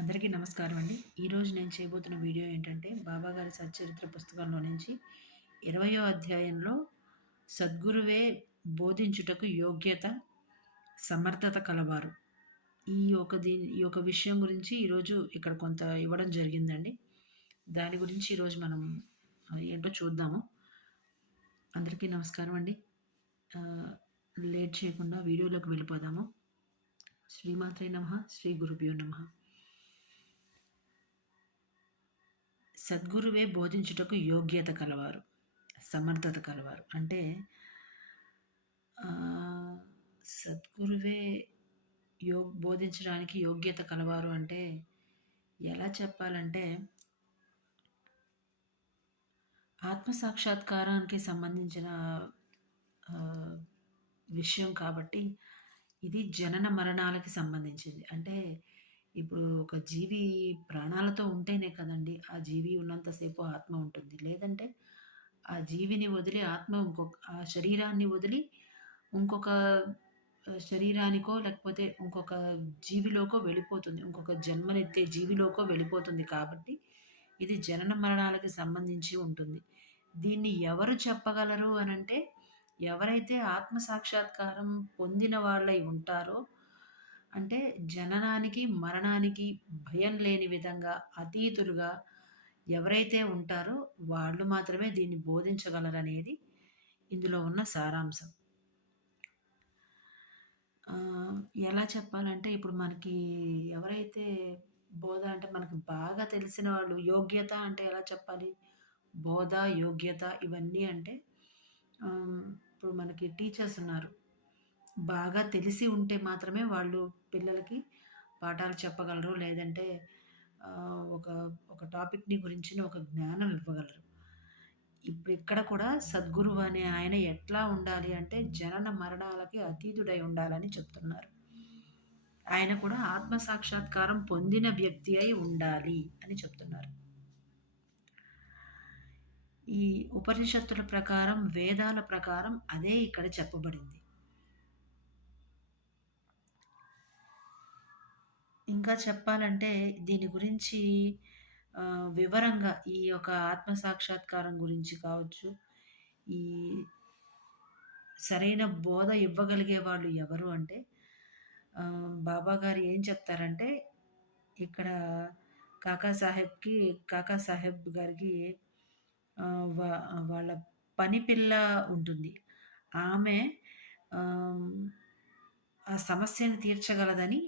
అందరికీ నమస్కారం అండి. ఈరోజు నేను చేయబోతున్న వీడియో ఏంటంటే బాబాగారి సచ్చరిత్ర పుస్తకంలో నుంచి ఇరవయో అధ్యాయంలో సద్గురువే బోధించుటకు యోగ్యత సమర్థత కలవారు. ఈ ఒక దీని ఈ యొక్క విషయం గురించి ఈరోజు ఇక్కడ కొంత ఇవ్వడం జరిగిందండి. దాని గురించి ఈరోజు మనం ఏంటో చూద్దాము. అందరికీ నమస్కారం అండి. లేట్ చేయకుండా వీడియోలోకి వెళ్ళిపోదాము. శ్రీమాత్రే నమ శ్రీ గురుభ్యో నమ. సద్గురువే బోధించుటకు యోగ్యత కలవారు సమర్థత కలవారు. అంటే సద్గురువే యో బోధించడానికి యోగ్యత కలవారు అంటే ఎలా చెప్పాలంటే ఆత్మసాక్షాత్కారానికి సంబంధించిన విషయం కాబట్టి ఇది జనన మరణాలకి సంబంధించింది. అంటే ఇప్పుడు ఒక జీవి ప్రాణాలతో ఉంటేనే కదండి ఆ జీవి ఉన్నంతసేపు ఆత్మ ఉంటుంది. లేదంటే ఆ జీవిని వదిలి ఆత్మ ఇంకొక ఆ శరీరాన్ని వదిలి ఇంకొక శరీరానికో లేకపోతే ఇంకొక జీవిలోకో వెళ్ళిపోతుంది. ఇంకొక జన్మనెత్తే జీవిలోకో వెళ్ళిపోతుంది కాబట్టి ఇది జనన మరణాలకి సంబంధించి ఉంటుంది. దీన్ని ఎవరు చెప్పగలరు అనంటే ఎవరైతే ఆత్మ సాక్షాత్కారం పొందిన వాళ్ళై ఉంటారో అంటే జననానికి మరణానికి భయం లేని విధంగా అతీతులుగా ఎవరైతే ఉంటారో వాళ్ళు మాత్రమే దీన్ని బోధించగలరనేది ఇందులో ఉన్న సారాంశం. ఎలా చెప్పాలంటే ఇప్పుడు మనకి ఎవరైతే బోధ అంటే మనకు బాగా తెలిసిన వాళ్ళు యోగ్యత అంటే ఎలా చెప్పాలి? బోధ యోగ్యత ఇవన్నీ అంటే ఇప్పుడు మనకి టీచర్స్ ఉన్నారు. బాగా తెలిసి ఉంటే మాత్రమే వాళ్ళు పిల్లలకి పాఠాలు చెప్పగలరు లేదంటే ఒక ఒక టాపిక్ని గురించిన ఒక జ్ఞానం ఇవ్వగలరు. ఇప్పుడు ఇక్కడ కూడా సద్గురువు అనే ఆయన ఎట్లా ఉండాలి అంటే జనన మరణాలకి అతీతుడై ఉండాలని చెప్తున్నారు. ఆయన కూడా ఆత్మ సాక్షాత్కారం పొందిన వ్యక్తి అయి ఉండాలి అని చెప్తున్నారు. ఈ ఉపనిషత్తుల ప్రకారం వేదాల ప్రకారం అదే ఇక్కడ చెప్పబడింది. ఇంకా చెప్పాలంటే దీని గురించి వివరంగా ఈ యొక్క ఆత్మ సాక్షాత్కారం గురించి కావచ్చు ఈ సరైన బోధ ఇవ్వగలిగే వాళ్ళు ఎవరు అంటే బాబా గారు ఏం చెప్తారంటే ఇక్కడ కాకా సాహెబ్కి కాకా సాహెబ్ గారికి వాళ్ళ పని పిల్ల ఉంటుంది. ఆమె ఆ సమస్యను తీర్చగలదని